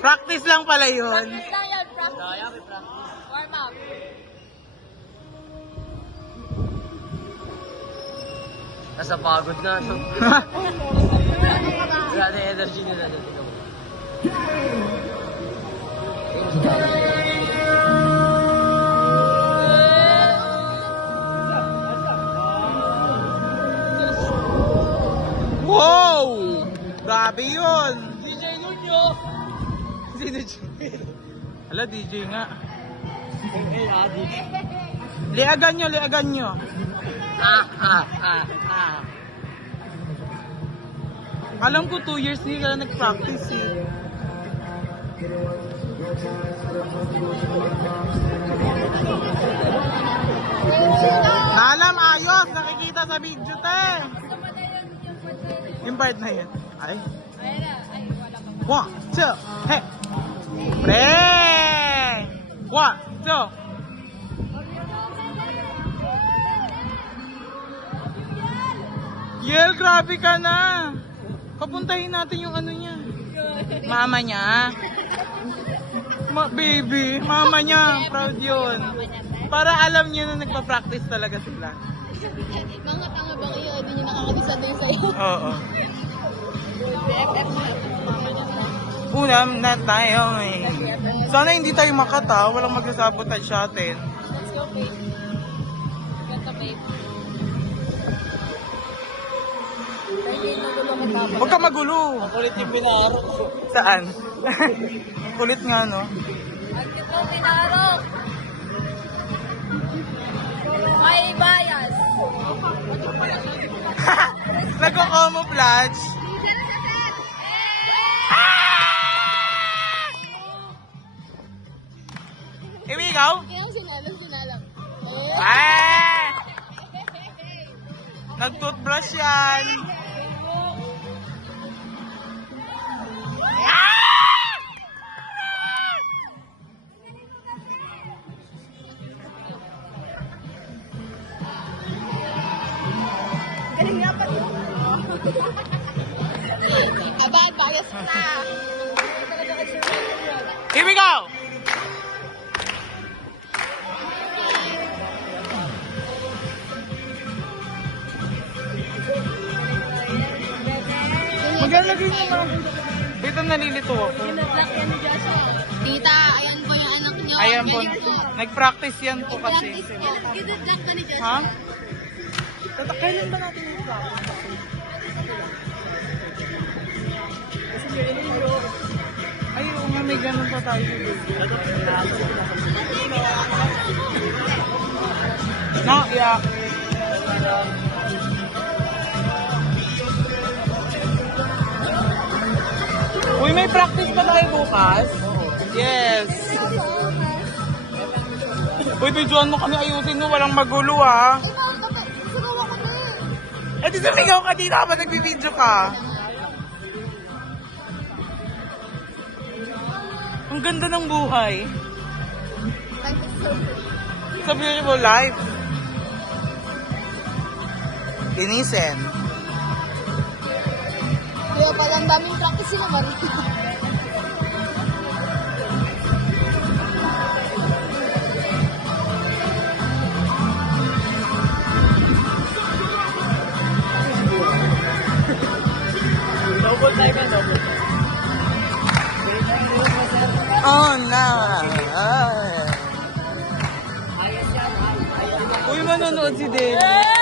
Practice lang pala yun. Practice lang yan, practice. Warm up. Nasa pagod na, no? Wala na energy nila. Wow! Grabe yun! DJ Lunyo! Sino DJ? Hala, DJ nga. DJ. Liagan nyo, liagan nyo. Alam ko 2 years hindi ka na nag-practice eh. Alam, ayos! Nakikita sa video, te! Yung part na yun. Ay. Ayun na, ay, wala pa. 1, 2, hey! Pre! 1, 2. Yel, grabe ka na. Papuntahin natin yung ano niya. Mama niya. Baby, mama niya. Proud yun. Para alam niyo na nagpa-practice talaga sila. Mga tanga ba kayo? Hindi nyo nakakabisadoy sa'yo. Oo. BFF na. Ulam na tayo eh. Sana hindi tayo makata. Walang magsasabotage sa atin. Let's go, babe. Ganda, babe. Huwag ka magulo. Kulit yung pinaro ko. Saan? Kulit nga, no? Ang tipo, pinarok. May bias. Nagko-camouflage. Ikaw? Kaya sinalam. Nag-toothbrush yan. Galing nga pa ito. Abang, bias na. Here we go! Maglalagay naman. Dito nalilito ako. Pinablock yan ni Joshua. Tita, ayan po yung anak niyo. Ayan po. Galing po. Nag-practice yan po kasi. Practice po. Idudlock ka ni Joshua. Ha? Kailan ba natin yung practice? Ay, oo nga, may ganun pa tayo. No, yeah. Uy, may practice pa tayo bukas? Yes. Uy, videoan mo kami, ayusin mo, walang magulo ah. Eh, di sumigaw ka dito habang nagbibideo ka. Ang ganda ng buhay. It's a beautiful life. Linisin. Kaya pala ang daming practice sila, Marita. Double time na double. Oh, no. Uy, manonood si Dave.